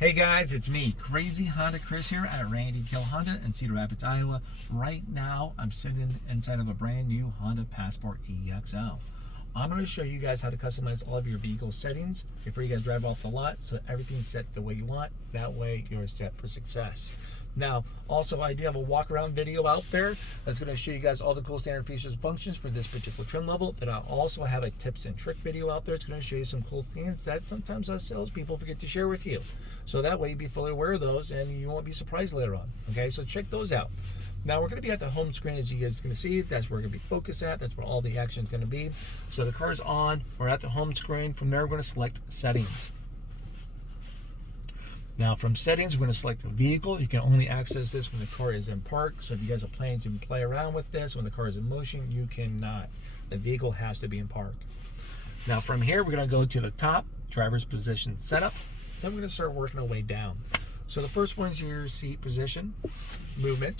Hey guys, it's me, Crazy Honda Chris here at Randy Kill Honda in Cedar Rapids, Iowa. Right now, I'm sitting inside of a brand new Honda Passport EXL. I'm going to show you guys how to customize all of your vehicle settings before you guys drive off the lot, so everything's set the way you want. That way, you're set for success. Now, also, I do have a walk-around video out there that's going to show you guys all the cool standard features and functions for this particular trim level. Then I also have a tips and trick video out there. It's going to show you some cool things that sometimes us salespeople forget to share with you. So that way, you'll be fully aware of those and you won't be surprised later on. Okay, so check those out. Now, we're going to be at the home screen, as you guys can see. That's where we're going to be focused at. That's where all the action is going to be. So the car's on. We're at the home screen. From there, we're going to select settings. Now from settings, we're going to select the vehicle. You can only access this when the car is in park. So if you guys are planning to play around with this when the car is in motion, you cannot. The vehicle has to be in park. Now from here, we're going to go to the top, driver's position setup. Then we're going to start working our way down. So the first one is your seat position, movement.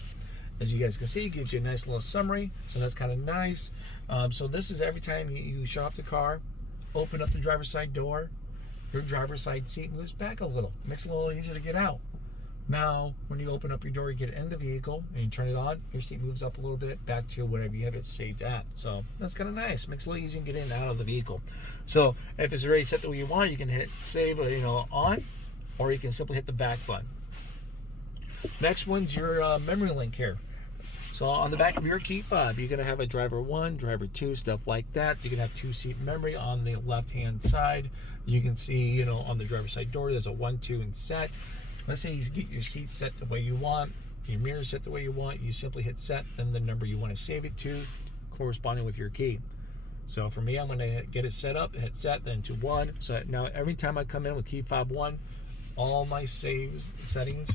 As you guys can see, it gives you a nice little summary. So that's kind of nice. So this is every time you shut off the car, open up the driver's side door, your driver's side seat moves back a little. Makes it a little easier to get out. Now, when you open up your door, you get in the vehicle and you turn it on, your seat moves up a little bit back to whatever you have it saved at. So that's kind of nice. Makes it a little easier to get in and out of the vehicle. So if it's already set the way you want, you can hit save, on, or you can simply hit the back button. Next one's your memory link here. So on the back of your key fob, you're going to have a driver 1, driver 2, stuff like that. You can have 2-seat memory on the left-hand side. You can see, on the driver's side door, there's a 1, 2, and set. Let's say you get your seat set the way you want, your mirror set the way you want. You simply hit set, then the number you want to save it to, corresponding with your key. So for me, I'm going to get it set up, hit set, then to 1. So now every time I come in with key fob 1, all my settings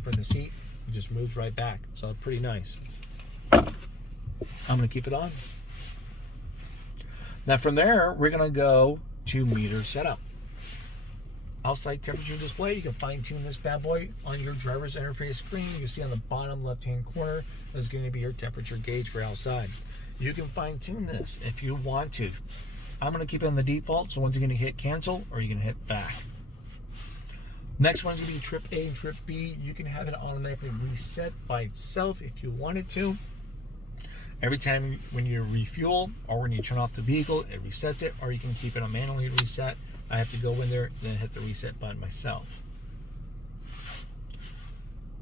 for the seat just moves right back. So pretty nice. I'm going to keep it on. Now from there, we're going to go to meter setup. Outside temperature display, you can fine tune this bad boy on your driver's interface screen. You see on the bottom left-hand corner, is going to be your temperature gauge for outside. You can fine tune this if you want to. I'm going to keep it on the default, so once you're going to hit cancel or you're going to hit back. Next one's going to be trip A and trip B. You can have it automatically reset by itself if you wanted to. Every time when you refuel or when you turn off the vehicle, it resets it, or you can keep it on manually reset. I have to go in there and then hit the reset button myself.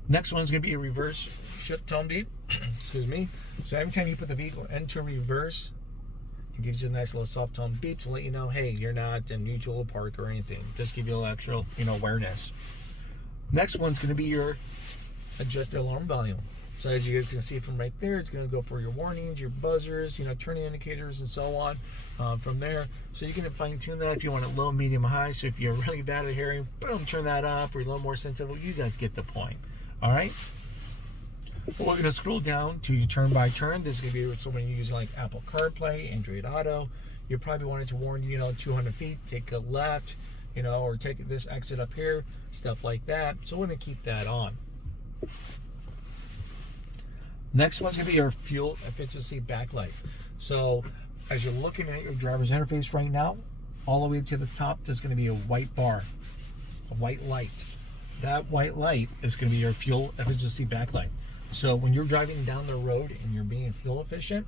Next one's going to be a reverse shift tone beep. Excuse me. So every time you put the vehicle into reverse, it gives you a nice little soft tone beep to let you know, hey, you're not in neutral, park, or anything. Just give you a little extra, awareness. Next one's going to be your adjusted alarm volume. So as you guys can see from right there, it's going to go for your warnings, your buzzers, turning indicators, and so on from there. So you can fine tune that if you want it low, medium, high. So if you're really bad at hearing, boom, turn that up, or you're a little more sensitive. You guys get the point. All right. We're going to scroll down to your turn by turn. This is going to be so when you're using like Apple CarPlay, Android Auto, you probably wanted to warn you, 200 feet, take a left, or take this exit up here, stuff like that. So we're going to keep that on. Next one's going to be your fuel efficiency backlight. So as you're looking at your driver's interface right now, all the way to the top, there's going to be a white bar, a white light. That white light is going to be your fuel efficiency backlight. So when you're driving down the road and you're being fuel efficient,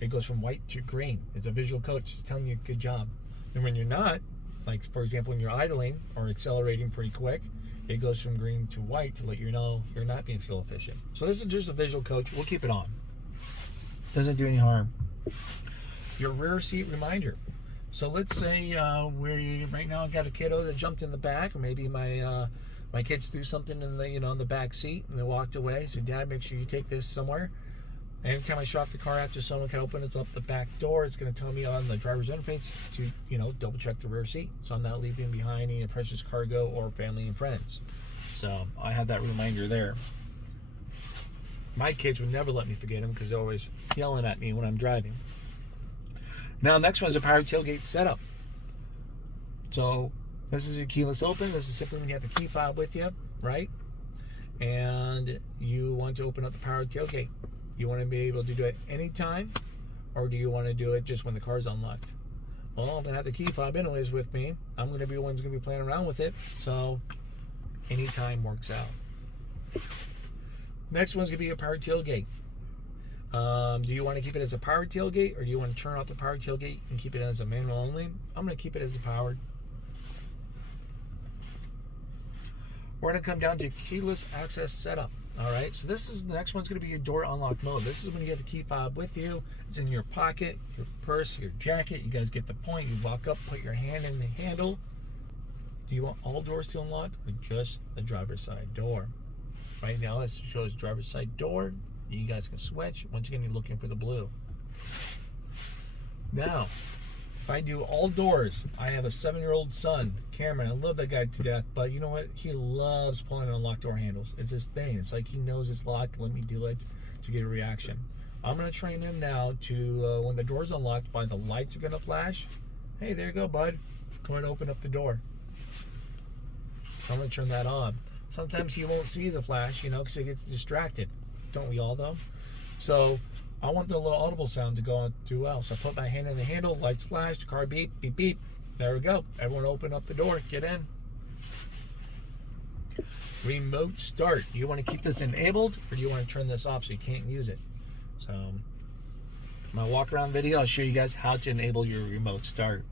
it goes from white to green. It's a visual coach. It's telling you good job. And when you're not, like for example, when you're idling or accelerating pretty quick, it goes from green to white to let you know you're not being fuel efficient. So this is just a visual coach. We'll keep it on. Doesn't do any harm. Your rear seat reminder. So let's say right now I've got a kiddo that jumped in the back, or maybe my kids threw something in the in the back seat and they walked away. So Dad, make sure you take this somewhere. Every time I shut off the car after someone can open up the back door, it's going to tell me on the driver's interface to, double check the rear seat. So I'm not leaving behind any precious cargo or family and friends. So I have that reminder there. My kids would never let me forget them because they're always yelling at me when I'm driving. Now, next one is a power tailgate setup. So this is your keyless open. This is simply when you have the key fob with you, right? And you want to open up the power tailgate. You want to be able to do it anytime, or do you want to do it just when the car's unlocked? Well, I'm going to have the key fob anyways with me. I'm going to be the one who's going to be playing around with it. So Anytime works out. Next one's gonna be a power tailgate. Do you want to keep it as a powered tailgate, or do you want to turn off the powered tailgate and keep it as a manual only? I'm going to keep it as a powered. We're going to come down to keyless access setup. All right, so this is the next one's going to be your door unlock mode. This is when you get the key fob with you. It's in your pocket, your purse, your jacket. You guys get the point. You walk up, put your hand in the handle. Do you want all doors to unlock, or just the driver's side door? Right now, it shows driver's side door. You guys can switch. Once again, you're looking for the blue. Now, if I do all doors, I have a 7-year-old son, Cameron. I love that guy to death, but you know what? He loves pulling on locked door handles. It's his thing. It's like he knows it's locked. Let me do it to get a reaction. I'm going to train him now to, when the door's unlocked, while the lights are going to flash, hey, there you go, bud. Come and open up the door. I'm going to turn that on. Sometimes he won't see the flash, you know, because he gets distracted. Don't we all, though? So I want the little audible sound to go on through well. So I put my hand in the handle, lights flash, the car beep, beep, beep. There we go. Everyone open up the door. Get in. Remote start. Do you want to keep this enabled, or do you want to turn this off so you can't use it? So my walk around video, I'll show you guys how to enable your remote start.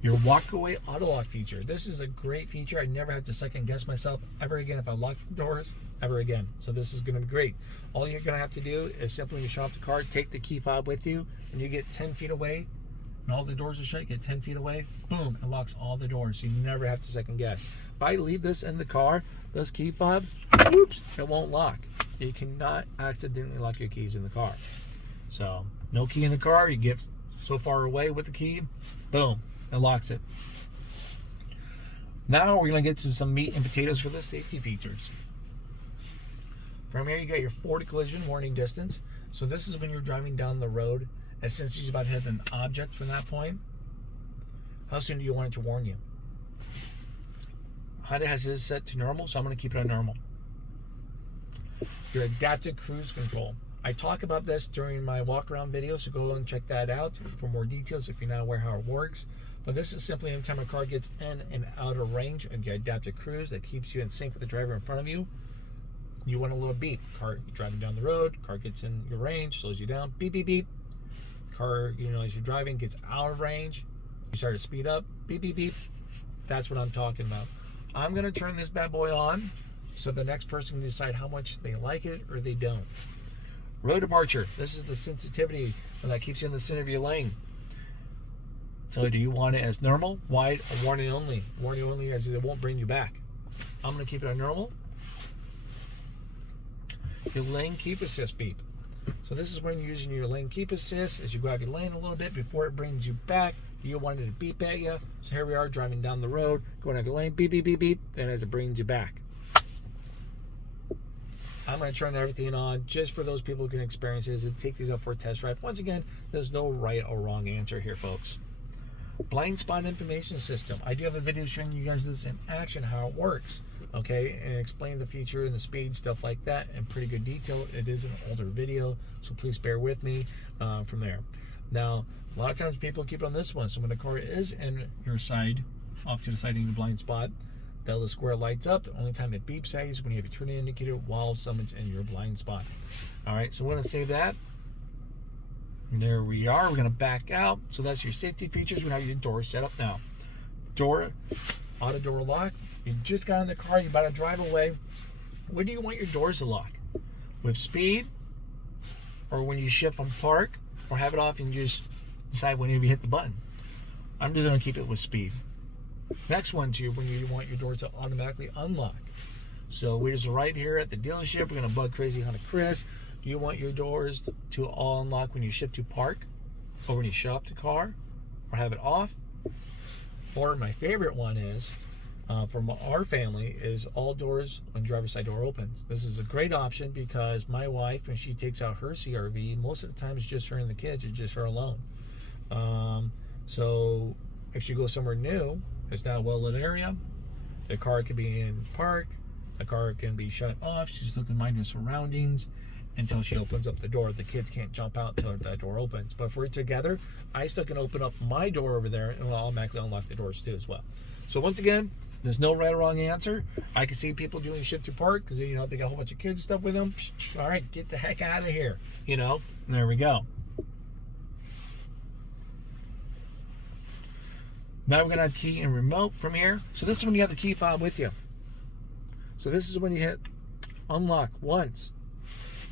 Your walk-away auto-lock feature. This is a great feature. I never have to second-guess myself ever again if I lock the doors ever again. So this is going to be great. All you're going to have to do is simply, when you shut off the car, take the key fob with you, and you get 10 feet away, and all the doors are shut, get 10 feet away, boom, it locks all the doors, so you never have to second-guess. If I leave this in the car, this key fob, whoops, it won't lock. You cannot accidentally lock your keys in the car. So, no key in the car, you get so far away with the key, boom. It locks it. Now we're going to get to some meat and potatoes for the safety features. From here, you got your forward collision warning distance. So this is when you're driving down the road, and since he's about to hit an object from that point, how soon do you want it to warn you? Honda has this set to normal, so I'm going to keep it on normal. Your adaptive cruise control. I talk about this during my walk around video, so go and check that out for more details if you're not aware how it works. But this is simply anytime a car gets in and out of range of your adaptive cruise that keeps you in sync with the driver in front of you. You want a little beep. Car, you're driving down the road, car gets in your range, slows you down, beep, beep, beep. Car, you know, as you're driving, gets out of range, you start to speed up, beep, beep, beep. That's what I'm talking about. I'm going to turn this bad boy on so the next person can decide how much they like it or they don't. Road departure. This is the sensitivity that keeps you in the center of your lane. So do you want it as normal, wide, or warning only? Warning only as it won't bring you back. I'm going to keep it on normal. Your lane keep assist beep. So this is when you're using your lane keep assist as you go out your lane a little bit before it brings you back. You want it to beep at you. So here we are driving down the road, going out your lane, beep, beep, beep, beep. Then as it brings you back. I'm going to turn everything on just for those people who can experience this and take these up for a test drive. Once again, there's no right or wrong answer here, folks. Blind spot information system. I do have a video showing you guys this in action, how it works, okay, and explain the feature and the speed, stuff like that in pretty good detail. It is an older video, so please bear with me from there. Now, a lot of times people keep on this one, so when the car is in your side, off to the side in the blind spot, that little square lights up. The only time it beeps at you is when you have your turning indicator while someone's in your blind spot. All right, so we're going to save that. And there we are. We're going to back out. So that's your safety features. We have your door set up now. Door, auto door lock. You just got in the car. You're about to drive away. Where do you want your doors to lock? With speed, or when you shift from park, or have it off and just decide whenever you hit the button? I'm just going to keep it with speed. Next one too, when you want your doors to automatically unlock. So we're just right here at the dealership. We're going to bug Crazy Honda Chris. Do you want your doors to all unlock when you shift to park, or when you shut off the car, or have it off? Or my favorite one is, from our family, is all doors when driver's side door opens. This is a great option because my wife, when she takes out her CRV, most of the time it's just her and the kids, or just her alone. So if she goes somewhere new, it's not a well-lit area, the car could be in park, the car can be shut off, she's looking at her surroundings until she opens up the door. The kids can't jump out until that door opens. But if we're together, I still can open up my door over there and it'll automatically unlock the doors too as well. So once again, There's no right or wrong answer. I can see people doing shift to park because, you know, they got a whole bunch of kids and stuff with them. All right, get the heck out of here. You know, and there we go. Now we're going to have key and remote from here. So this is when you have the key fob with you. So this is when you hit unlock once.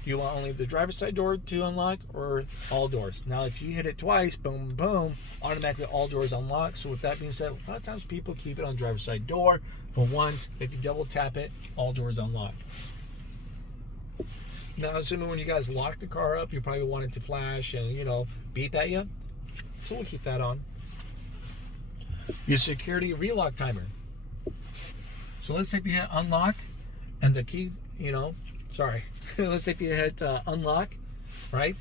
You want only the driver's side door to unlock or all doors. Now, if you hit it twice, boom, boom, automatically all doors unlock. So with that being said, a lot of times people keep it on driver's side door. But once, if you double tap it, all doors unlock. Now, assuming when you guys lock the car up, you probably want it to flash and, you know, beep at you. So we'll keep that on. Your security relock timer. So let's say if you hit unlock and the key, you know, sorry. Let's say if you hit unlock, right?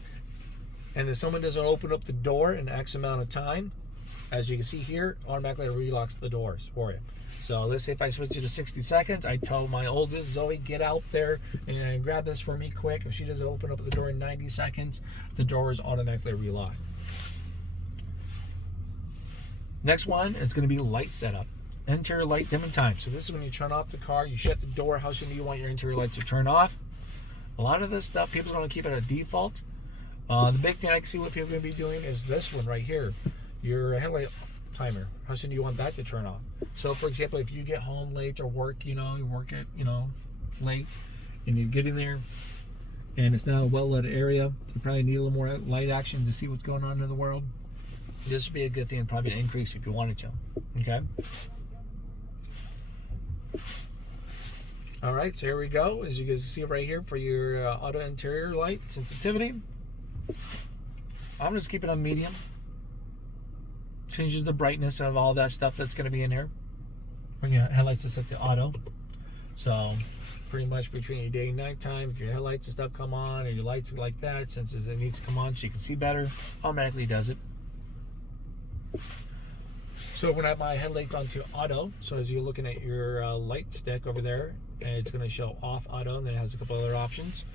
And then someone doesn't open up the door in X amount of time, as you can see here, automatically relocks the doors for you. So let's say if I switch it to 60 seconds, I tell my oldest, Zoe, get out there and grab this for me quick. If she doesn't open up the door in 90 seconds, the door is automatically relocked. Next one is going to be light setup. Interior light dimming time. So this is when you turn off the car, you shut the door. How soon do you want your interior lights to turn off? A lot of this stuff, people are going to keep it at default. The big thing I can see what people are going to be doing is this one right here, your headlight timer. How soon do you want that to turn off? So, for example, if you get home late or work, you know, you work at, you know, late, and you get in there, and it's not a well-lit area, you probably need a little more light action to see what's going on in the world. This would be a good thing, probably to increase if you wanted to. Okay. All right, so here we go. As you can see right here for your auto interior light sensitivity. I'm just keeping it on medium. Changes the brightness of all that stuff that's going to be in here. When your headlights are set to auto. So pretty much between your day and night time, if your headlights and stuff come on, or your lights are like that, since it needs to come on so you can see better, automatically does it. So when I have my headlights onto auto, so as you're looking at your light stick over there, and it's going to show off auto, and then it has a couple other options.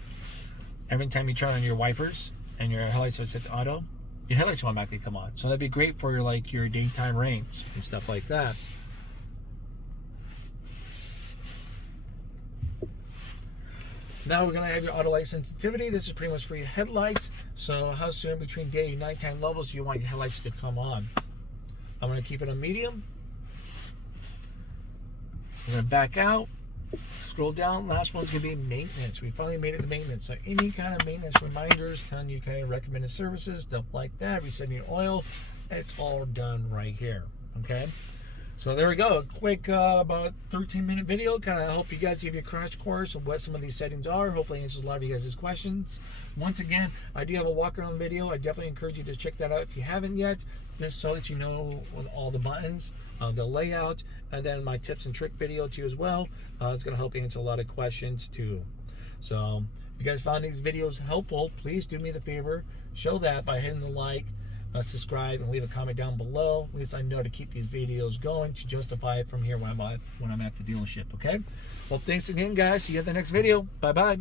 Every time you turn on your wipers and your headlights are set to auto, your headlights will automatically come on. So that'd be great for your, like, your daytime rains and stuff like that. Now we're going to have your auto light sensitivity. This is pretty much for your headlights. So how soon between day and nighttime levels do you want your headlights to come on? I'm going to keep it on medium. I'm going to back out. Scroll down. Last one's going to be maintenance. We finally made it to maintenance. So any kind of maintenance reminders, telling you kind of recommended services, stuff like that, resetting your oil, it's all done right here. Okay. So there we go. A quick about 13-minute video. Kind of help you guys give you a crash course of what some of these settings are. Hopefully answers a lot of you guys' questions. Once again, I do have a walk around video. I definitely encourage you to check that out if you haven't yet, just so that you know all the buttons, the layout, and then my tips and trick video too as well. It's going to help answer a lot of questions too. So if you guys found these videos helpful, please do me the favor, show that by hitting the like, subscribe, and leave a comment down below. At least I know to keep these videos going to justify it from here when I'm at the dealership. Okay. Well, thanks again, guys. See you at the next video. Bye bye.